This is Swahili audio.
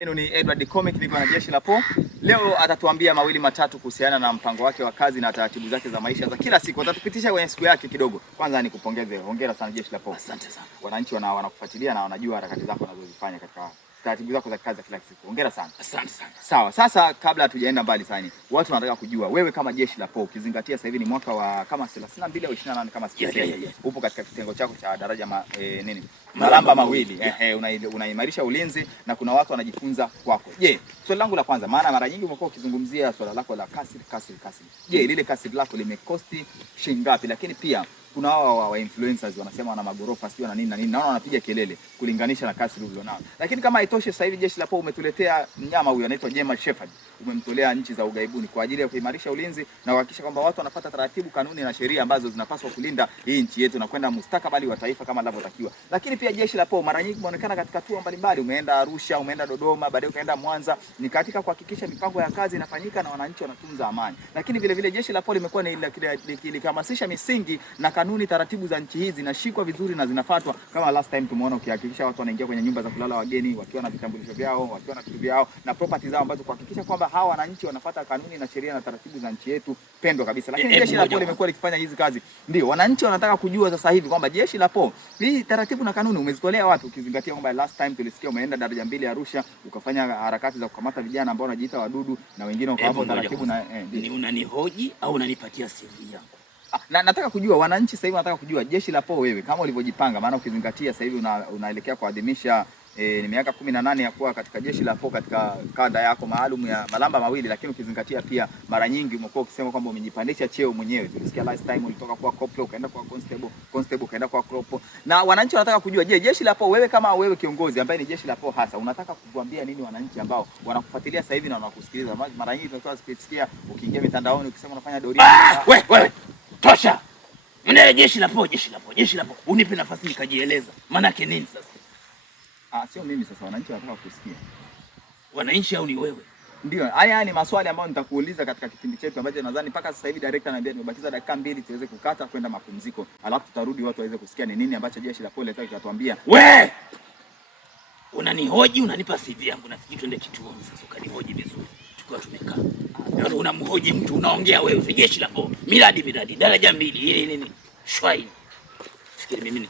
Ni Edward Comic, niko na Jeshi la Po. Leo atatuambia mawili matatu kuhusiana na mpango wake wa kazi na taratibu zake za maisha za kila siku. Atatupitisha kwenye siku yake kidogo. Kwanza nikupongeze. Hongera sana Jeshi la Po. Asante sana. Wananchi wanakufuatilia na wanajua harakati zako unazozifanya katika taratibu zako za kazi za kila siku. Hongera sana. Asante sana. Sawa. Sasa kabla hatujaenda mbali sana, watu wanataka kujua wewe kama Jeshi la Po, ukizingatia sasa hivi ni mwaka wa kama 32 au 28 kama sikosei. Upo katika kitengo chako cha daraja Malamba Mawili. Unaimarisha ulinzi na kuna watu wanajifunza kwako. Je, swali langu la kwanza, maana mara nyingi umekuwa ukizungumzia swala lako la kasri. Je, lile kasri lako limekosti shilingi ngapi? Lakini pia kuna hao wa influencers wanasema wana magorofa sio na nini na nini. Naona wanapiga kelele kulinganisha na kasri ulionao. Lakini kama haitoshi, sasa hivi Jeshi la Po umetuletea mnyama huyu anaitwa German Shepherd. Umemtolea nchi za ughaibuni kwa ajili ya kuimarisha ulinzi na kuhakikisha kwamba watu wanafuata taratibu, kanuni na sheria ambazo zinapaswa kulinda hii nchi yetu na kwenda mustakabali wa taifa kama linavyotakiwa. Lakini pia Jeshi la Po mara nyingi umeonekana katika tour mbalimbali, umeenda Arusha, umeenda Dodoma, baadaye ukaenda Mwanza, ni katika kuhakikisha mipango ya kazi inafanyika na wananchi wanatunza amani. Lakini vile vile Jeshi la Po limekuwa ni likihamasisha misingi na kanuni, taratibu za nchi hizi zinashikwa vizuri na zinafuatwa. Kama last time tumeona ukihakikisha watu wanaingia kwenye nyumba za kulala wageni wakiwa na vitambulisho vyao, wakiwa na vitu vyao na property zao, ambazo kuhakikisha kwamba hawa wananchi wanafuata kanuni na sheria na taratibu za nchi yetu pendwa kabisa. Lakini Jeshi la Po limekuwa likifanya hizi kazi. Ndio wananchi wanataka kujua sasa hivi kwamba Jeshi la Po hii taratibu na kanuni umezitolea watu, ukizingatia kwamba last time tulisikia umeenda daraja 2 Arusha ukafanya harakati za kukamata vijana ambao wanajiita wadudu na wengine wakawapa taratibu na ni unanihoji au unanipatia CV yangu? Na nataka kujua wananchi sasa hivi wanataka kujua Jeshi la Po wewe kama ulivyojipanga, maana ukizingatia sasa hivi unaelekea kuadhimisha ni miaka 18 ya kuwa katika Jeshi la Po katika kada yako maalum ya Malamba Mawili, lakini ukizingatia pia mara nyingi umekuwa ukisema kwamba umejipandisha cheo mwenyewe. Tulisikia last time ulitoka kwa corporal ukaenda kwa constable ukaenda kwa corporal. Na wananchi wanataka kujua, je, Jeshi la Po wewe kama wewe kiongozi ambaye ni Jeshi la Po hasa unataka kutuambia nini wananchi ambao wanakufuatilia sasa hivi na wanakusikiliza? Mara nyingi tunatoa kusikia ukiingia mitandaoni ukisema unafanya doria. Wewe tosha. Mnaye Jeshi la Po. Unipe nafasi nikajieleza. Maana yake nini sasa? Sio mimi sasa, wananchi wanataka kusikia. Wananchi au ni wewe? Ndio, haya ni maswali ambayo nitakuuliza katika kipindi chetu ambacho nadhani mpaka sasa hivi director ananiambia nimebakiza dakika 2 tuweze kukata kwenda mapumziko. Alafu tutarudi watu waweze kusikia ni nini ambacho Jeshi la Po linataka kutuambia. We! Unanihoji, unanipa CV yangu, nafikiri twende kituoni sasa ukanihoji vizuri. Tukao tumekaa. Yaani unamhoji mtu, unaongea wewe Jeshi la Po. Miradi, daraja 2, nini. Shwai. Fikiri mimi